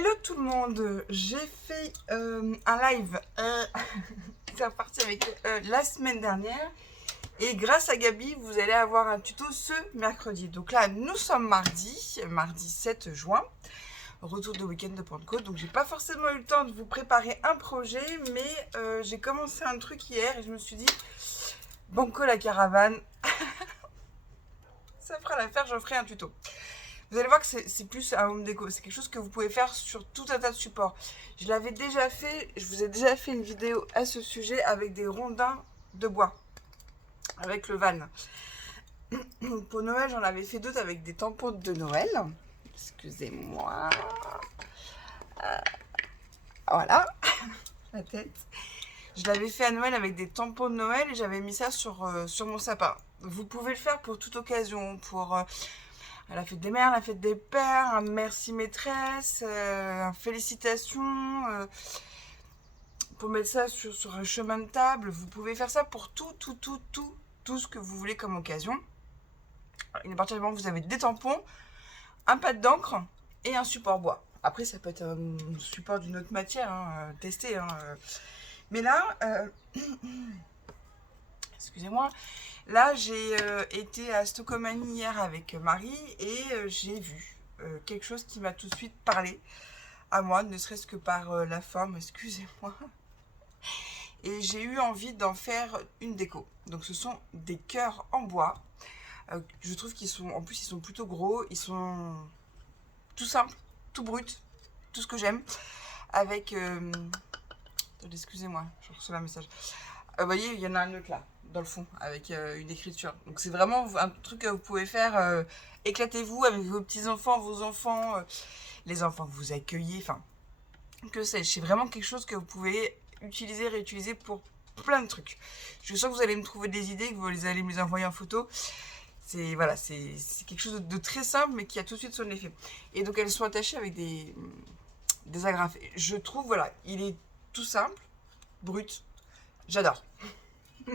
Hello tout le monde, j'ai fait un live, c'est reparti avec la semaine dernière et grâce à Gabi vous allez avoir un tuto ce mercredi. Donc là nous sommes mardi 7 juin, retour de week-end de Pentecôte, donc j'ai pas forcément eu le temps de vous préparer un projet mais j'ai commencé un truc hier et je me suis dit banco la caravane, ça fera l'affaire, j'en ferai un tuto. Vous allez voir que c'est plus un home déco, c'est quelque chose que vous pouvez faire sur tout un tas de supports. Je l'avais déjà fait, je vous ai déjà fait une vidéo à ce sujet avec des rondins de bois, avec le van. Pour Noël, j'en avais fait d'autres avec des tampons de Noël. Excusez-moi. Voilà, la tête. Je l'avais fait à Noël avec des tampons de Noël et j'avais mis ça sur mon sapin. Vous pouvez le faire pour toute occasion, pour... la fête des mères, la fête des pères, un merci maîtresse, félicitations, pour mettre ça sur un chemin de table. Vous pouvez faire ça pour tout ce que vous voulez comme occasion. Et à partir du moment où vous avez des tampons, un pad d'encre et un support bois. Après, ça peut être un support d'une autre matière, hein, testé. Hein. Mais là, excusez-moi, là j'ai été à Stocomanie hier avec Marie et j'ai vu quelque chose qui m'a tout de suite parlé à moi, ne serait-ce que par la forme, excusez-moi. Et j'ai eu envie d'en faire une déco. Donc ce sont des cœurs en bois. Je trouve qu'ils sont, en plus ils sont plutôt gros, ils sont tout simples, tout bruts, tout ce que j'aime. Avec, attendez, excusez-moi, je reçois un message. Vous voyez, il y en a un autre là, dans le fond, avec une écriture. Donc c'est vraiment un truc que vous pouvez faire. Éclatez-vous avec vos petits-enfants, vos enfants, les enfants que vous accueillez, enfin, que sais-je. C'est vraiment quelque chose que vous pouvez utiliser, réutiliser pour plein de trucs. Je sens que vous allez me trouver des idées, que vous allez me les envoyer en photo. C'est voilà, c'est quelque chose de très simple, mais qui a tout de suite son effet. Et donc elles sont attachées avec des agrafes. Je trouve, voilà, il est tout simple, brut. J'adore.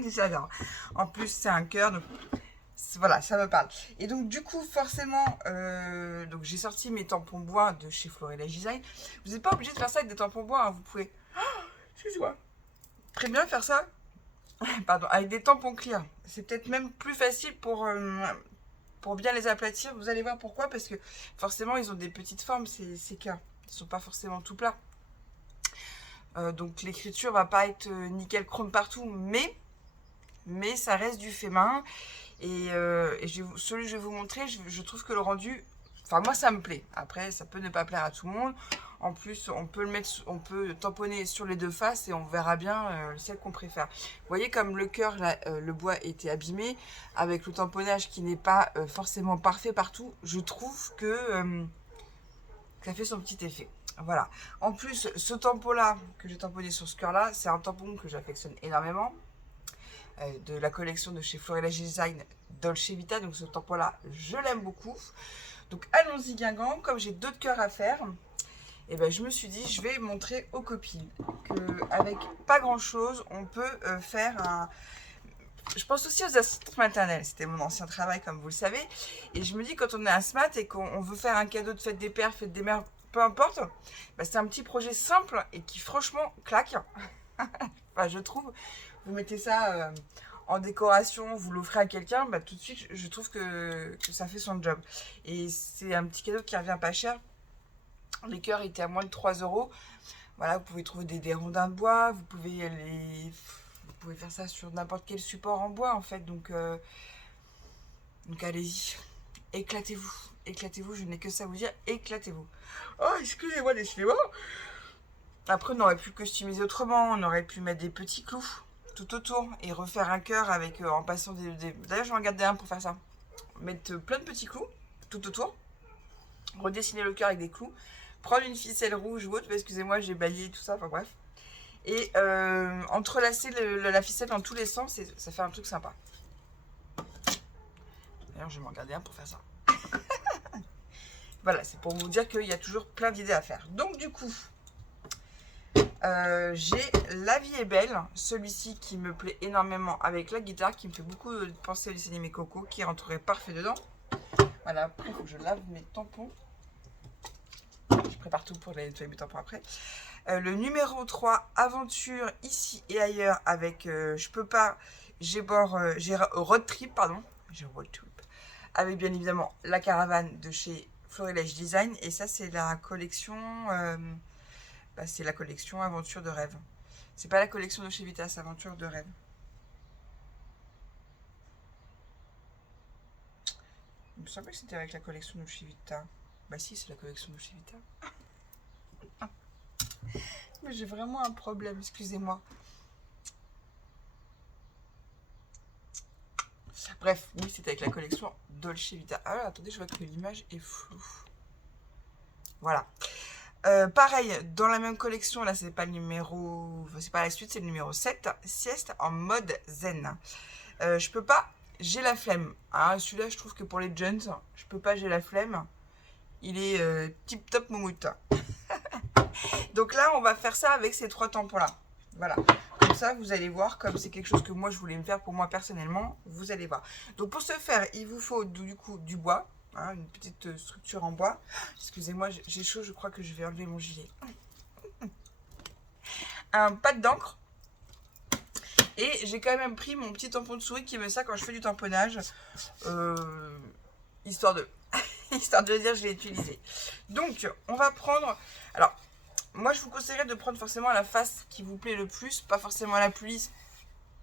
J'adore. En plus, c'est un cœur, donc voilà, ça me parle. Et donc, du coup, forcément, donc j'ai sorti mes tampons bois de chez Florella Design. Vous n'êtes pas obligé de faire ça avec des tampons bois, hein, vous pouvez, excusez-moi, très bien faire ça, pardon, avec des tampons clear. C'est peut-être même plus facile pour bien les aplatir. Vous allez voir pourquoi, parce que forcément, ils ont des petites formes, ces cœurs. Ils ne sont pas forcément tout plats. Donc l'écriture va pas être nickel chrome partout, mais ça reste du fait main. Et celui que je vais vous montrer, je trouve que le rendu, enfin moi ça me plaît. Après ça peut ne pas plaire à tout le monde. En plus on peut le mettre, on peut tamponner sur les deux faces et on verra bien celle qu'on préfère. Vous voyez comme le cœur, le bois était abîmé avec le tamponnage qui n'est pas forcément parfait partout. Je trouve que ça fait son petit effet. Voilà. En plus, ce tampon-là que j'ai tamponné sur ce cœur-là, c'est un tampon que j'affectionne énormément. De la collection de chez Florella Design Dolce Vita. Donc ce tampon-là, je l'aime beaucoup. Donc allons-y Guingamp. Comme j'ai d'autres cœurs à faire, et ben, je me suis dit, je vais montrer aux copines qu'avec pas grand-chose, on peut faire un... Je pense aussi aux assistantes maternelles, c'était mon ancien travail comme vous le savez. Et je me dis quand on est asthmat et qu'on veut faire un cadeau de fête des pères, fête des mères, peu importe, bah, c'est un petit projet simple et qui franchement claque. Enfin, je trouve, vous mettez ça en décoration, vous l'offrez à quelqu'un, bah, tout de suite je trouve que ça fait son job. Et c'est un petit cadeau qui revient pas cher. Les cœurs étaient à moins de 3 euros. Voilà, vous pouvez trouver des rondins de bois, vous pouvez faire ça sur n'importe quel support en bois en fait. Donc allez-y, éclatez-vous, éclatez-vous, je n'ai que ça à vous dire, éclatez-vous. Oh, excusez-moi, décidément. Après, on aurait pu le customiser autrement, on aurait pu mettre des petits clous tout autour et refaire un cœur avec, en passant D'ailleurs, je vais en garder un pour faire ça. Mettre plein de petits clous tout autour, redessiner le cœur avec des clous, prendre une ficelle rouge ou autre, excusez-moi, j'ai balayé tout ça, enfin bref. Et entrelacer la ficelle dans tous les sens, et ça fait un truc sympa. D'ailleurs, je vais m'en garder un pour faire ça. Voilà, c'est pour vous dire qu'il y a toujours plein d'idées à faire. Donc du coup, j'ai La vie est belle, celui-ci qui me plaît énormément avec la guitare, qui me fait beaucoup penser au dessin animé Coco, qui rentrerait parfait dedans. Voilà, après il faut que je lave mes tampons. Je prépare partout pour les nettoyer mes tampons après. Le numéro 3, aventure ici et ailleurs avec je peux pas, j'ai road trip, pardon, j'ai road trip, avec bien évidemment la caravane de chez Florilège Design, et ça c'est la collection, c'est la collection Aventure de rêve. C'est pas la collection de chez Vita, c'est Aventure de rêve. Il me semblait que c'était avec la collection de chez Vita. Bah si, c'est la collection de chez Vita. Mais j'ai vraiment un problème, excusez-moi. Bref, oui, c'était avec la collection Dolce Vita. Ah, attendez, je vois que l'image est floue. Voilà. Pareil, dans la même collection, là, c'est pas le numéro... c'est pas la suite, c'est le numéro 7. Sieste en mode zen. Je peux pas, j'ai la flemme. Hein, celui-là, je trouve que pour les jeunes, je peux pas, j'ai la flemme. Il est tip top moumoute. Donc là, on va faire ça avec ces 3 tampons-là. Voilà. Comme ça, vous allez voir, comme c'est quelque chose que moi, je voulais me faire pour moi personnellement, vous allez voir. Donc pour ce faire, il vous faut du coup du bois, hein, une petite structure en bois. Excusez-moi, j'ai chaud, je crois que je vais enlever mon gilet. Un pad d'encre. Et j'ai quand même pris mon petit tampon de souris qui met ça quand je fais du tamponnage. Histoire de... histoire de dire, je l'ai utilisé. Donc, on va prendre... Alors, moi, je vous conseillerais de prendre forcément la face qui vous plaît le plus. Pas forcément la plus lisse,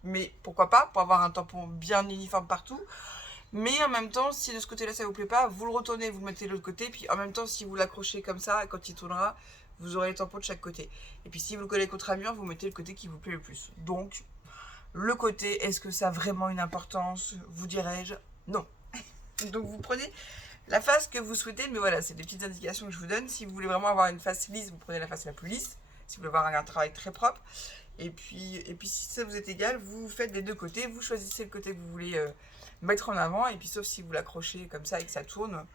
mais pourquoi pas, pour avoir un tampon bien uniforme partout. Mais en même temps, si de ce côté-là, ça vous plaît pas, vous le retournez, vous le mettez de l'autre côté. Puis en même temps, si vous l'accrochez comme ça, quand il tournera, vous aurez les tampons de chaque côté. Et puis si vous le collez contre un mur, vous mettez le côté qui vous plaît le plus. Donc, le côté, est-ce que ça a vraiment une importance, vous dirais-je? Non. Donc, vous prenez la face que vous souhaitez, mais voilà, c'est des petites indications que je vous donne. Si vous voulez vraiment avoir une face lisse, vous prenez la face la plus lisse. Si vous voulez avoir un travail très propre. Et puis si ça vous est égal, vous faites les deux côtés. Vous choisissez le côté que vous voulez mettre en avant. Et puis sauf si vous l'accrochez comme ça et que ça tourne,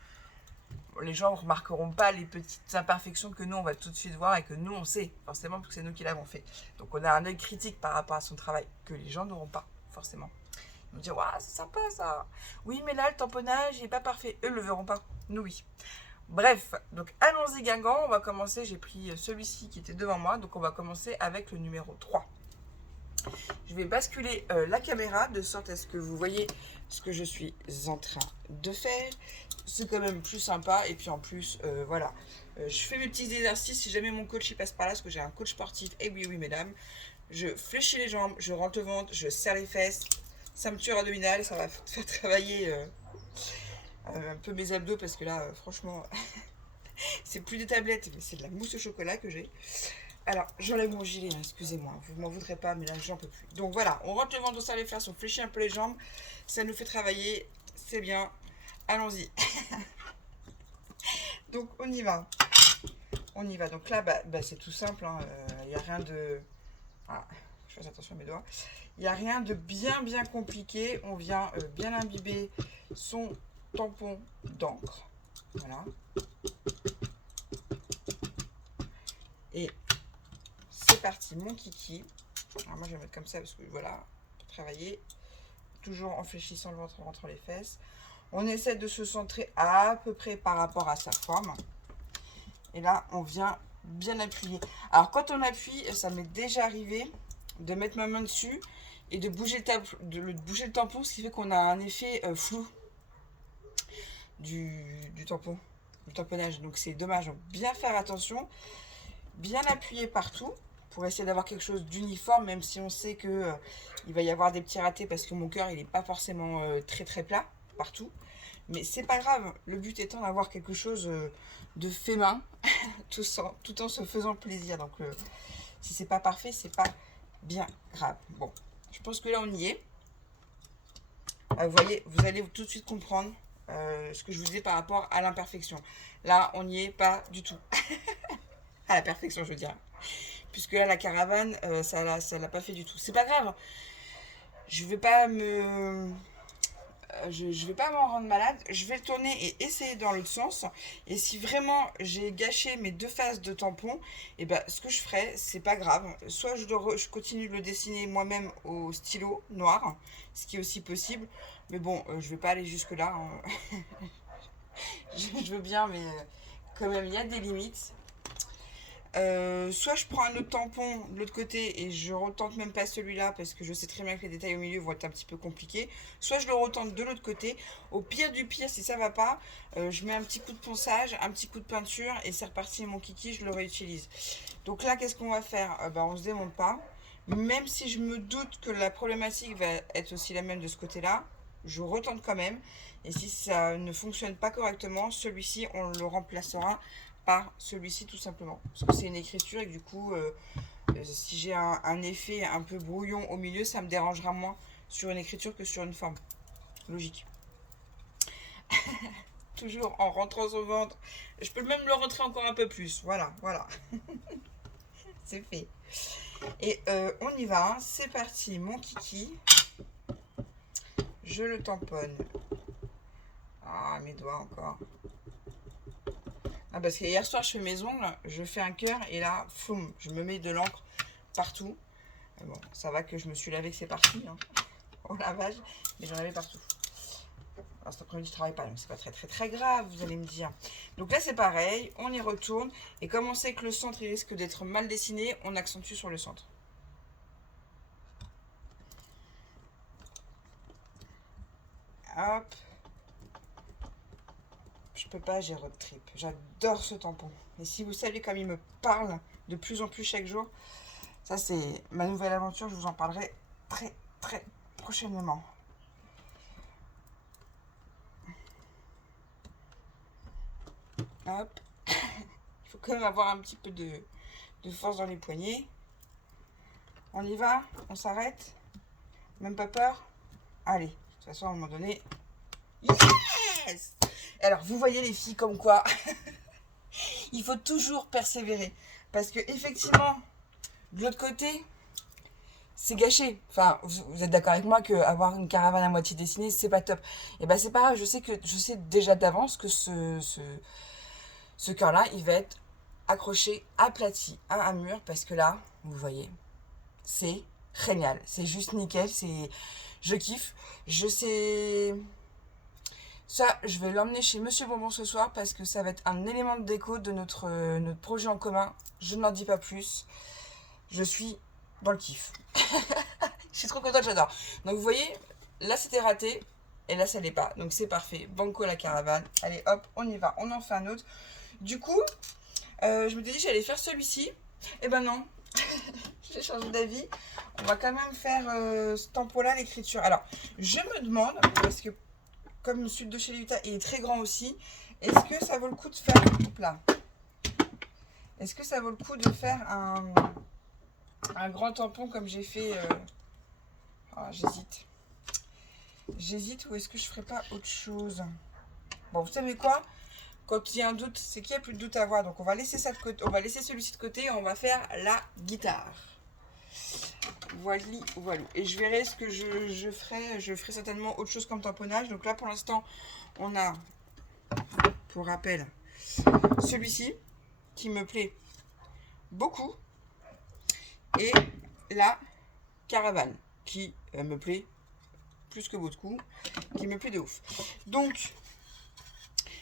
les gens ne remarqueront pas les petites imperfections que nous, on va tout de suite voir et que nous, on sait, forcément, parce que c'est nous qui l'avons fait. Donc on a un œil critique par rapport à son travail que les gens n'auront pas, forcément. Ils vont dire, waouh, c'est sympa ça. Oui, mais là, le tamponnage n'est pas parfait. Eux ne le verront pas. Nous, oui. Bref, donc allons-y Guingamp. On va commencer. J'ai pris celui-ci qui était devant moi. Donc on va commencer avec le numéro 3. Je vais basculer la caméra de sorte à ce que vous voyez ce que je suis en train de faire. C'est quand même plus sympa. Et puis en plus, voilà. Je fais mes petits exercices. Si jamais mon coach il passe par là, parce que j'ai un coach sportif. Et oui, oui, mesdames. Je fléchis les jambes, je rentre le ventre, je serre les fesses. Ceinture abdominale, ça va faire travailler un peu mes abdos parce que là, franchement, c'est plus des tablettes, mais c'est de la mousse au chocolat que j'ai. Alors, j'enlève mon gilet, hein, excusez-moi, vous m'en voudrez pas, mais là, j'en peux plus. Donc voilà, on rentre le ventre, on serre les fesses, on fléchit un peu les jambes, ça nous fait travailler, c'est bien. Allons-y. Donc, on y va. On y va. Donc là, c'est tout simple, il n'y a rien de... Ah, je fais attention à mes doigts. Il n'y a rien de bien compliqué. On vient bien imbiber son tampon d'encre. Voilà. Et c'est parti, mon kiki. Alors moi, je vais mettre comme ça parce que voilà, pour travailler. Toujours en fléchissant le ventre, en rentrant les fesses. On essaie de se centrer à peu près par rapport à sa forme. Et là, on vient bien appuyer. Alors, quand on appuie, ça m'est déjà arrivé de mettre ma main dessus et de bouger le tampon, ce qui fait qu'on a un effet flou du tampon, du tamponnage. Donc c'est dommage. Donc bien faire attention, bien appuyer partout pour essayer d'avoir quelque chose d'uniforme, même si on sait que il va y avoir des petits ratés parce que mon cœur il n'est pas forcément très plat partout. Mais c'est pas grave. Le but étant d'avoir quelque chose de fait main, tout en se faisant plaisir. Donc si c'est pas parfait, c'est pas bien grave. Bon, je pense que là on y est. Vous voyez, vous allez tout de suite comprendre ce que je vous disais par rapport à l'imperfection. Là, on n'y est pas du tout. À la perfection, je veux dire. Puisque là, la caravane, ça l'a pas fait du tout. C'est pas grave. Je vais pas je vais pas m'en rendre malade. Je vais le tourner et essayer dans l'autre sens. Et si vraiment j'ai gâché mes deux faces de tampon, et ben ce que je ferai, c'est pas grave. Soit je continue de le dessiner moi-même au stylo noir, ce qui est aussi possible. Mais bon, je vais pas aller jusque là. Hein. Je veux bien, mais quand même, il y a des limites. soit je prends un autre tampon de l'autre côté et je retente même pas celui-là parce que je sais très bien que les détails au milieu vont être un petit peu compliqués. Soit je le retente de l'autre côté. Au pire du pire, si ça va pas, je mets un petit coup de ponçage, un petit coup de peinture et c'est reparti. Mon kiki, je le réutilise. Donc là, qu'est-ce qu'on va faire? On se démonte pas. Même si je me doute que la problématique va être aussi la même de ce côté-là, je retente quand même. Et si ça ne fonctionne pas correctement, celui-ci, on le remplacera par celui-ci tout simplement. Parce que c'est une écriture et que du coup, si j'ai un effet un peu brouillon au milieu, ça me dérangera moins sur une écriture que sur une forme. Logique. Toujours en rentrant au ventre. Je peux même le rentrer encore un peu plus. Voilà, voilà. C'est fait. Et on y va. Hein. C'est parti, mon kiki. Je le tamponne. Ah, mes doigts encore. Ah, parce que hier soir, je fais mes ongles, je fais un cœur et là, foum, je me mets de l'encre partout. Bon, ça va que je me suis lavé que c'est parti, hein, au lavage, mais j'en avais partout. Alors cet après-midi, je travaille pas, donc c'est pas très grave, vous allez me dire. Donc là, c'est pareil, on y retourne. Et comme on sait que le centre, il risque d'être mal dessiné, on accentue sur le centre. Hop. Je peux pas, j'ai road trip. J'adore ce tampon. Et si vous saviez comme il me parle de plus en plus chaque jour, ça c'est ma nouvelle aventure, je vous en parlerai très prochainement. Hop. Il faut quand même avoir un petit peu de force dans les poignets. On y va, on s'arrête. Même pas peur. Allez, de toute façon à un moment donné. Yes! Alors vous voyez les filles comme quoi il faut toujours persévérer. Parce que effectivement, de l'autre côté, c'est gâché. Enfin, vous êtes d'accord avec moi qu'avoir une caravane à moitié dessinée, c'est pas top. Et ben c'est pas grave, je sais déjà d'avance que ce cœur-là, il va être accroché, aplati à un mur, parce que là, vous voyez, c'est génial. C'est juste nickel, je kiffe. Je sais... Ça, je vais l'emmener chez Monsieur Bonbon ce soir parce que ça va être un élément de déco de notre projet en commun. Je n'en dis pas plus. Je suis dans le kiff. Je suis trop contente, j'adore. Donc vous voyez, là c'était raté et là ça l'est pas. Donc c'est parfait. Banco la caravane. Allez hop, on y va. On en fait un autre. Du coup, je me disais que j'allais faire celui-ci. Et ben non. J'ai changé d'avis. On va quand même faire ce tempo-là, l'écriture. Alors, je me demande, parce que comme le sud de chez Luta est très grand aussi, est-ce que ça vaut le coup de faire... Hop là. Est-ce que ça vaut le coup de faire un grand tampon comme j'ai fait... j'hésite. J'hésite ou est-ce que je ferais pas autre chose? Bon, vous savez quoi? Quand il y a un doute, c'est qu'il n'y a plus de doute à avoir. Donc on va laisser ça de côté, on va laisser celui-ci de côté et on va faire la guitare. Voilà. Et je verrai ce que je ferai. Je ferai certainement autre chose comme tamponnage. Donc là pour l'instant, on a, pour rappel, celui-ci qui me plaît beaucoup. Et la caravane qui me plaît plus que beaucoup, qui me plaît de ouf. Donc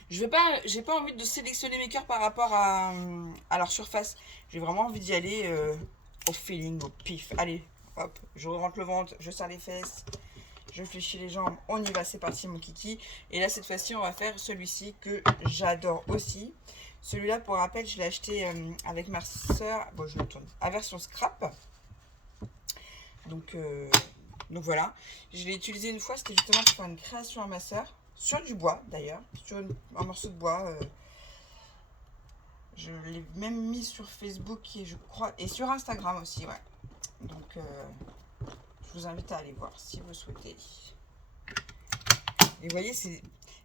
j'ai pas envie de sélectionner mes cœurs par rapport à leur surface. J'ai vraiment envie d'y aller au feeling, au pif. Allez, hop, je rentre le ventre, je serre les fesses, je fléchis les jambes. On y va, c'est parti mon kiki. Et là, cette fois-ci, on va faire celui-ci que j'adore aussi. Celui-là, pour rappel, je l'ai acheté avec ma soeur. Bon, je le tourne. À version scrap. Donc voilà. Je l'ai utilisé une fois, c'était justement pour faire une création à ma soeur. Sur du bois d'ailleurs, sur un morceau de bois. Je l'ai même mis sur Facebook et je crois, et sur Instagram aussi, ouais. Donc je vous invite à aller voir si vous souhaitez. Et vous voyez, c'est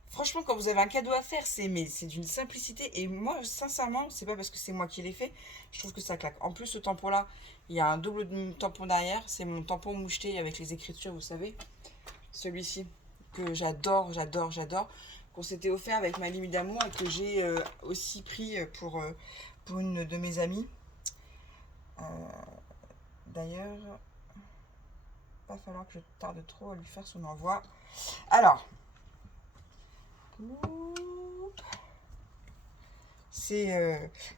franchement quand vous avez un cadeau à faire, c'est d'une simplicité. Et moi, sincèrement, c'est pas parce que c'est moi qui l'ai fait, je trouve que ça claque. En plus, ce tampon-là, il y a un double tampon derrière. C'est mon tampon moucheté avec les écritures, vous savez. Celui-ci que j'adore, qu'on s'était offert avec ma limite d'amour et que j'ai aussi pris pour une de mes amies. D'ailleurs, pas falloir que je tarde trop à lui faire son envoi. Alors,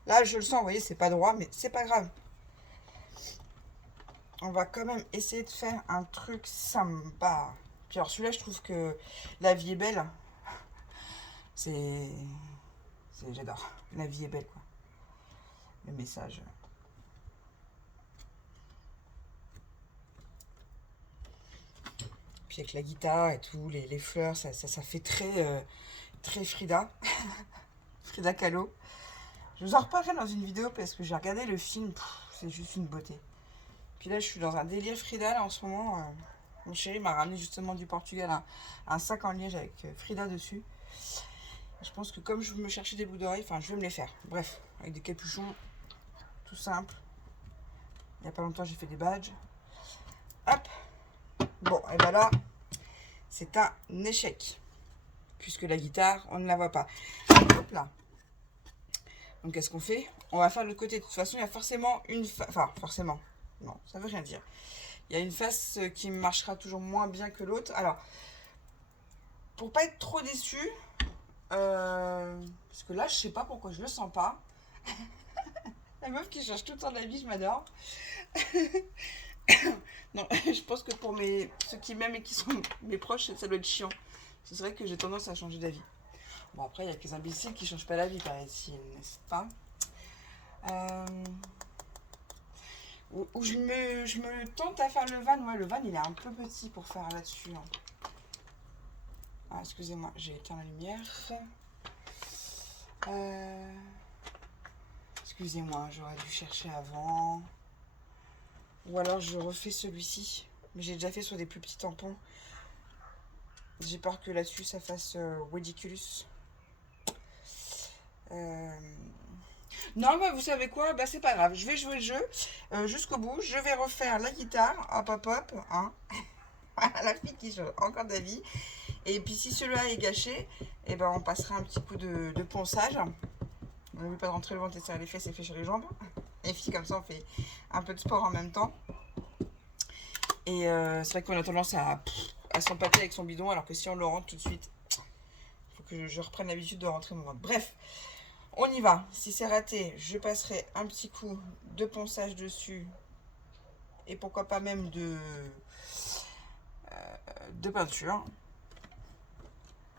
Là, je le sens, vous voyez, c'est pas droit, mais c'est pas grave. On va quand même essayer de faire un truc sympa. Puis alors celui-là, je trouve que la vie est belle. J'adore. La vie est belle, quoi. Le message. Puis avec la guitare et tout, les fleurs, ça fait très Frida. Frida Kahlo. Je vous en reparlerai dans une vidéo parce que j'ai regardé le film. C'est juste une beauté. Puis là, je suis dans un délire Frida là, en ce moment. Mon chéri m'a ramené justement du Portugal un sac en liège avec Frida dessus. Je pense que comme je me cherchais des boucles d'oreilles, enfin, je vais me les faire. Bref, avec des capuchons, tout simple. Il n'y a pas longtemps, j'ai fait des badges. Hop. Bon, et ben là, c'est un échec. Puisque la guitare, on ne la voit pas. Hop là. Donc, qu'est-ce qu'on fait? On va faire de l'autre côté. De toute façon, il y a forcément une face. Enfin, forcément. Non, ça veut rien dire. Il y a une face qui marchera toujours moins bien que l'autre. Alors, pour pas être trop déçu, parce que là, je sais pas pourquoi je le sens pas. La meuf qui change tout le temps d'avis, je m'adore. Non, je pense que pour ceux qui m'aiment et qui sont mes proches, ça doit être chiant. C'est vrai que j'ai tendance à changer d'avis. Bon, après, il y a quelques imbéciles qui changent pas d'avis, paraît-il, n'est-ce pas? Où je me tente à faire le van. Ouais, le van, il est un peu petit pour faire là-dessus. Hein. Ah, excusez-moi, j'ai éteint la lumière. Excusez-moi, j'aurais dû chercher avant. Ou alors je refais celui-ci. Mais j'ai déjà fait sur des plus petits tampons. J'ai peur que là-dessus ça fasse ridiculous. Non, mais vous savez quoi? Bah, c'est pas grave. Je vais jouer le jeu jusqu'au bout. Je vais refaire la guitare. Hop, hop, hop. Hein. La fille qui change encore d'avis. Et puis si celui-là est gâché, et ben on passera un petit coup de ponçage. On n'oublie pas de rentrer le ventre et serrer les fesses et fléchir les jambes. Et puis comme ça on fait un peu de sport en même temps. Et c'est vrai qu'on a tendance à s'empâter avec son bidon, alors que si on le rentre tout de suite, il faut que je reprenne l'habitude de rentrer mon ventre. Bref, on y va. Si c'est raté, je passerai un petit coup de ponçage dessus. Et pourquoi pas même de peinture.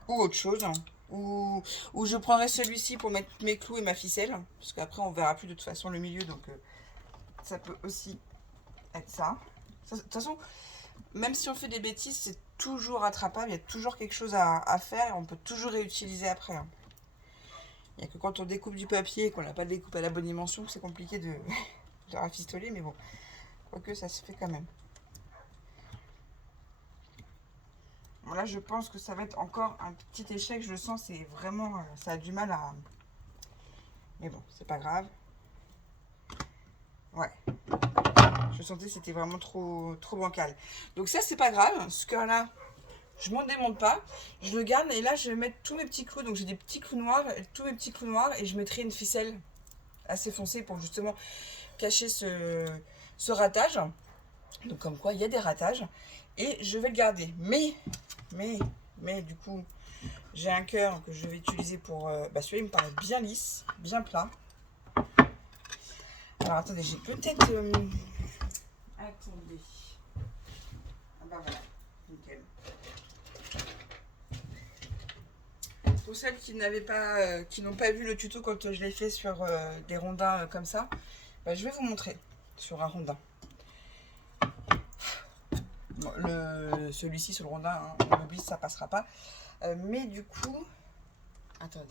Ou autre chose. Ou je prendrai celui-ci pour mettre mes clous et ma ficelle. Parce qu'après, on verra plus de toute façon le milieu. Donc, ça peut aussi être ça. De toute façon, même si on fait des bêtises, c'est toujours rattrapable. Il y a toujours quelque chose à faire. Et on peut toujours réutiliser après. Hein. Il n'y a que quand on découpe du papier et qu'on n'a pas de découpe à la bonne dimension que c'est compliqué de rafistoler. Mais bon, quoique ça se fait quand même. Là, je pense que ça va être encore un petit échec. Je le sens, c'est vraiment... ça a du mal à... Mais bon, c'est pas grave. Ouais. Je sentais que c'était vraiment trop bancal. Donc ça, c'est pas grave. Ce cas-là, je m'en démonte pas. Je le garde et là, je vais mettre tous mes petits clous. Donc j'ai des petits clous noirs, tous mes petits clous noirs. Et je mettrai une ficelle assez foncée pour justement cacher ce ratage. Donc comme quoi, il y a des ratages. Et je vais le garder. Mais du coup, j'ai un cœur que je vais utiliser pour... celui-là, il me paraît bien lisse, bien plat. Alors, attendez, j'ai peut-être... Attendez. Ah bah voilà, nickel. Pour celles qui n'ont pas vu le tuto quand je l'ai fait sur des rondins comme ça, bah, je vais vous montrer sur un rondin. Celui-ci sur le rondin, hein, on oublie, ça passera pas. Mais du coup, attendez.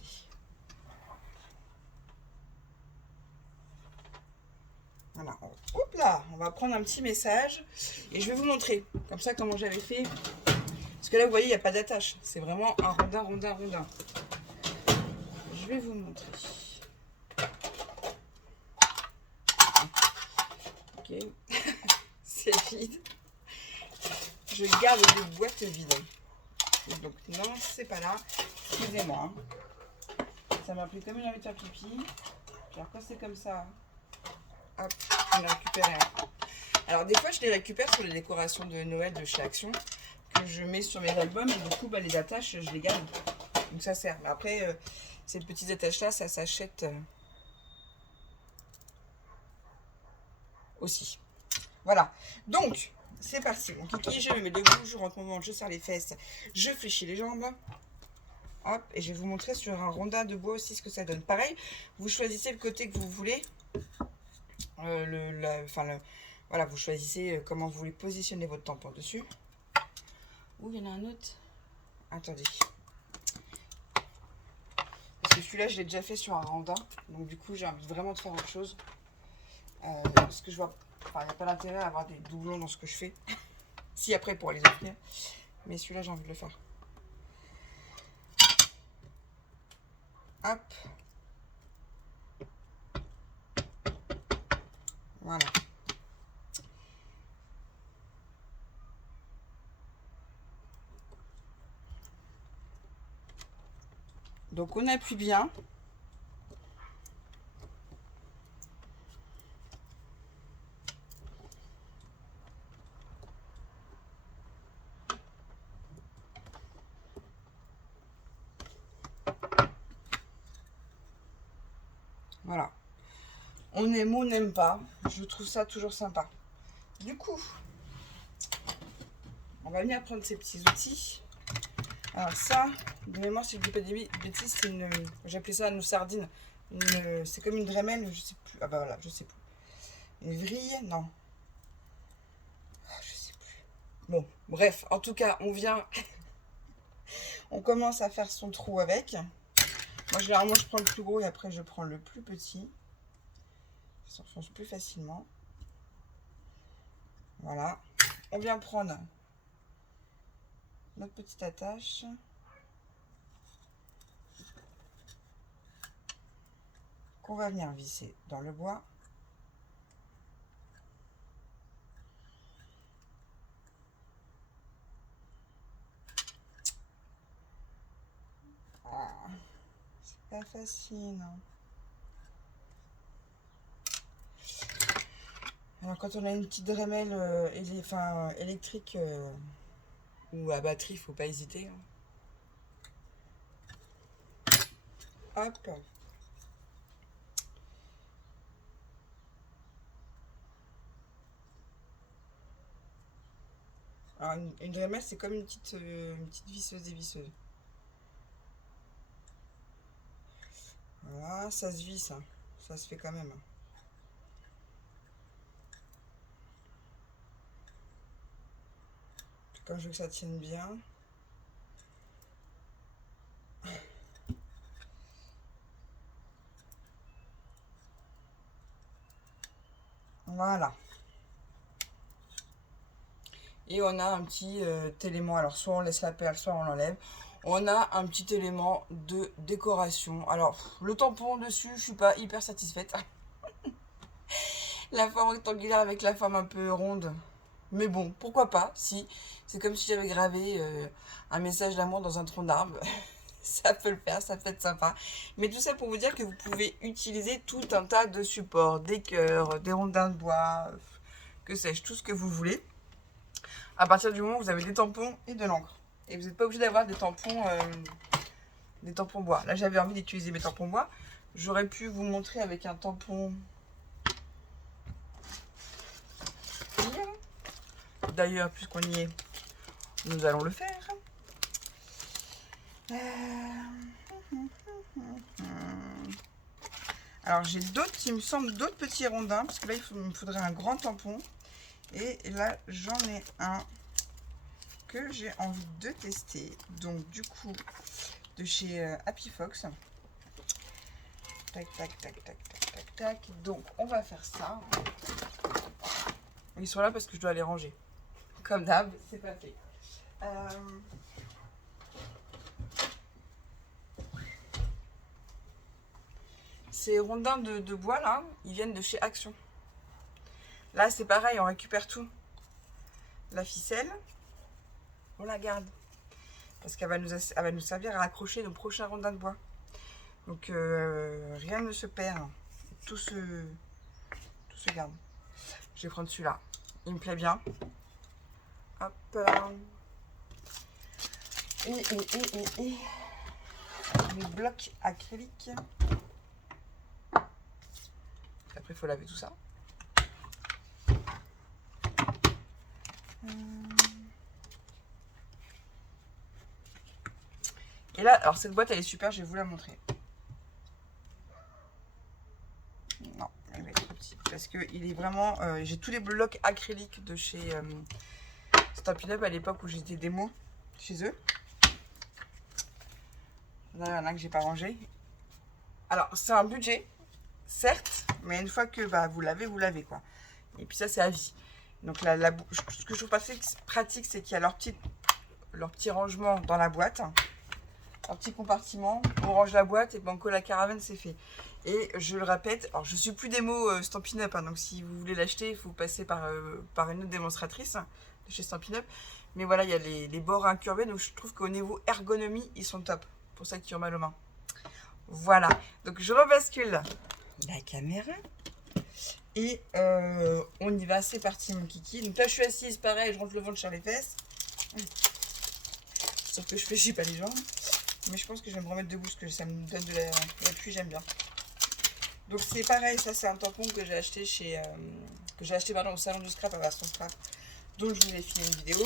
Voilà, hop là, on va prendre un petit message et je vais vous montrer comme ça comment j'avais fait. Parce que là, vous voyez, il n'y a pas d'attache. C'est vraiment un rondin. Je vais vous montrer. Ok, c'est vide. Je garde des boîtes vides. Donc non, c'est pas là. Excusez-moi. Ça m'a pris comme une envie de faire pipi. Alors quand c'est comme ça, hop, on a récupéré un. Alors des fois, je les récupère sur les décorations de Noël de chez Action que je mets sur mes albums et du coup, les attaches, je les garde. Donc ça sert. Mais après, Ces petites attaches-là, ça s'achète aussi. Voilà. Donc, c'est parti. Mon kiki, je me mets debout, je rentre mon ventre, je serre les fesses, je fléchis les jambes. Hop, et je vais vous montrer sur un rondin de bois aussi ce que ça donne. Pareil, vous choisissez le côté que vous voulez. Voilà, vous choisissez comment vous voulez positionner votre tampon dessus. Ouh, il y en a un autre. Attendez. Parce que celui-là, je l'ai déjà fait sur un rondin. Donc du coup, j'ai envie vraiment de faire autre chose. Parce que je vois... Enfin, il n'y a pas d'intérêt à avoir des doublons dans ce que je fais. Si après, pour les offrir. Mais celui-là, j'ai envie de le faire. Hop. Voilà. Donc on appuie bien. Voilà. On aime ou on n'aime pas. Je trouve ça toujours sympa. Du coup, on va venir prendre ces petits outils. Alors ça, de mémoire, si je ne dis pas de bêtises, c'est une... J'appelais ça nos sardines. C'est comme une Dremel, je sais plus. Ah bah voilà, je sais plus. Une vrille, non. Ah, je sais plus. Bon, bref, en tout cas, on vient... on commence à faire son trou avec. Moi, généralement, je prends le plus gros et après, je prends le plus petit. Ça s'enfonce plus facilement. Voilà. On vient prendre notre petite attache. Qu'on va venir visser dans le bois. Ah, c'est pas facile. Hein. Alors quand on a une petite Dremel électrique ou à batterie, il faut pas hésiter. Hein. Hop. Alors une Dremel, c'est comme une petite visseuse dévisseuse. Voilà, ça se visse, hein. Ça se fait quand même. Comme je veux que ça tienne bien. Voilà. Et on a un petit élément, alors soit on laisse la perle, soit on l'enlève. On a un petit élément de décoration. Alors, le tampon dessus, je suis pas hyper satisfaite. La forme rectangulaire avec la forme un peu ronde. Mais bon, pourquoi pas, si. C'est comme si j'avais gravé un message d'amour dans un tronc d'arbre. Ça peut le faire, ça peut être sympa. Mais tout ça pour vous dire que vous pouvez utiliser tout un tas de supports. Des cœurs, des rondins de bois, que sais-je, tout ce que vous voulez. À partir du moment où vous avez des tampons et de l'encre. Et vous n'êtes pas obligé d'avoir des tampons bois. Là, j'avais envie d'utiliser mes tampons bois. J'aurais pu vous montrer avec un tampon. D'ailleurs, puisqu'on y est, nous allons le faire. Alors, j'ai d'autres, il me semble, d'autres petits rondins. Parce que là, il me faudrait un grand tampon. Et là, j'en ai un que j'ai envie de tester. Donc, du coup, de chez Happy Fox. Tac, tac, tac, tac, tac, tac, tac. Donc, on va faire ça. Ils sont là parce que je dois les ranger. Comme d'hab, c'est pas fait. Ces rondins de bois, là, ils viennent de chez Action. Là, c'est pareil, on récupère tout. La ficelle, on la garde. Parce qu'elle va nous servir à accrocher nos prochains rondins de bois. Donc, rien ne se perd. Tout se garde. Je vais prendre celui-là. Il me plaît bien. Hop. Et. mes blocs acryliques. Après, il faut laver tout ça. Et là, alors cette boîte, elle est super, je vais vous la montrer. Non, elle va être trop petite parce que il est vraiment... j'ai tous les blocs acryliques de chez Stampin' Up à l'époque où j'étais démo chez eux. Là, il y en a que j'ai pas rangé. Alors, c'est un budget, certes, mais une fois que bah, vous l'avez quoi. Et puis ça, c'est à vie. Donc, ce que je trouve pratique, c'est qu'il y a leur petit rangement dans la boîte. Un petit compartiment, on range la boîte et Banco la caravane, c'est fait. Et je le répète, alors je suis plus démo Stampin' Up, hein, donc si vous voulez l'acheter, il faut passer par une autre démonstratrice de chez Stampin' Up. Mais voilà, il y a les bords incurvés, donc je trouve qu'au niveau ergonomie, ils sont top. Pour ça qui ont mal aux mains. Voilà, donc je rebascule la caméra. Et on y va, c'est parti mon kiki. Donc là je suis assise, pareil, je rentre le ventre sur les fesses. Sauf que je fléchis pas les jambes. Mais je pense que je vais me remettre debout parce que ça me donne de l'appui, j'aime bien. Donc c'est pareil, ça c'est un tampon que j'ai acheté au salon du scrap à Version Scrap, dont je vous ai filmé une vidéo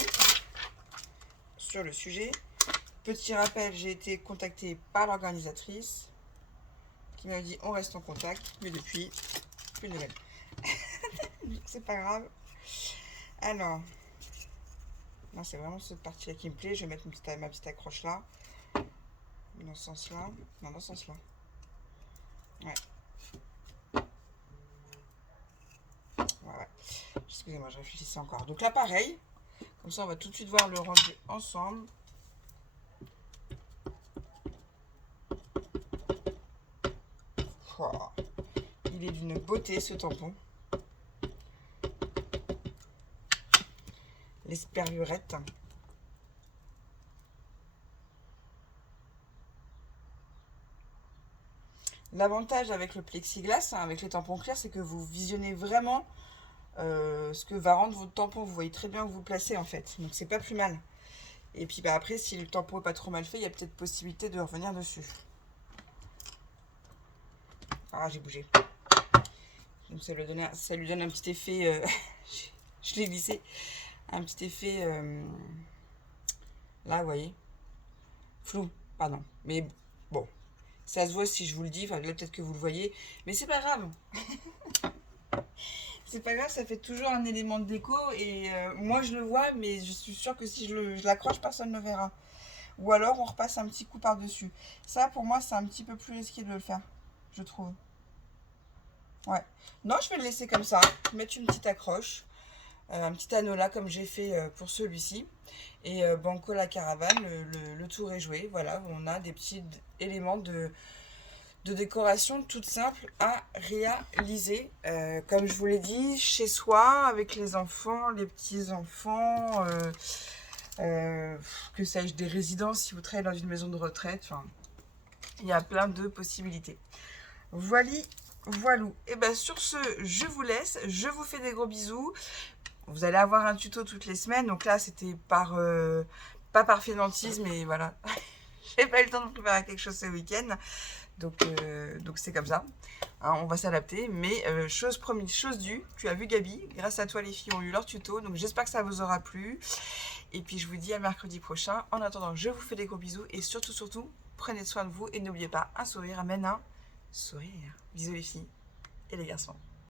sur le sujet. Petit rappel, j'ai été contactée par l'organisatrice qui m'a dit on reste en contact, mais depuis, plus de nouvelles. C'est pas grave. Alors, c'est vraiment cette partie-là qui me plaît. Je vais mettre ma petite accroche là. Dans ce sens-là. Non, dans ce sens-là. Ouais. Ouais. Excusez-moi, je réfléchissais encore. Donc là, pareil. Comme ça, on va tout de suite voir le ranger ensemble. Oh. Il est d'une beauté, ce tampon. L'esperlurette. L'avantage avec le plexiglas, avec les tampons clairs, c'est que vous visionnez vraiment ce que va rendre votre tampon. Vous voyez très bien où vous placez en fait. Donc c'est pas plus mal. Et puis bah, après, si le tampon n'est pas trop mal fait, il y a peut-être possibilité de revenir dessus. Ah, j'ai bougé. Donc ça lui donne un petit effet... je l'ai glissé. Un petit effet... là, vous voyez. Flou, pardon. Mais bon. Ça se voit si je vous le dis, enfin là peut-être que vous le voyez, mais c'est pas grave. C'est pas grave, ça fait toujours un élément de déco et moi je le vois, mais je suis sûre que si je l'accroche, personne ne le verra. Ou alors on repasse un petit coup par-dessus. Ça pour moi c'est un petit peu plus risqué de le faire, je trouve. Ouais. Non, je vais le laisser comme ça, mettre une petite accroche. Un petit anneau là comme j'ai fait pour celui-ci et Banco la caravane, le tour est joué. Voilà, on a des petits éléments de décoration toute simple à réaliser, comme je vous l'ai dit, chez soi avec les enfants, les petits enfants, que sais-je, des résidences si vous travaillez dans une maison de retraite, enfin il y a plein de possibilités. Voilou. Et bien sur ce, je vous laisse, je vous fais des gros bisous. Vous allez avoir un tuto toutes les semaines. Donc là, c'était pas par fainéantise, mais voilà. J'ai pas eu le temps de préparer quelque chose ce week-end. Donc c'est comme ça. Hein, on va s'adapter. Mais chose promise, chose due. Tu as vu Gabi. Grâce à toi, les filles ont eu leur tuto. Donc j'espère que ça vous aura plu. Et puis je vous dis à mercredi prochain. En attendant, je vous fais des gros bisous. Et surtout, prenez soin de vous. Et n'oubliez pas, un sourire amène un sourire. Bisous les filles et les garçons.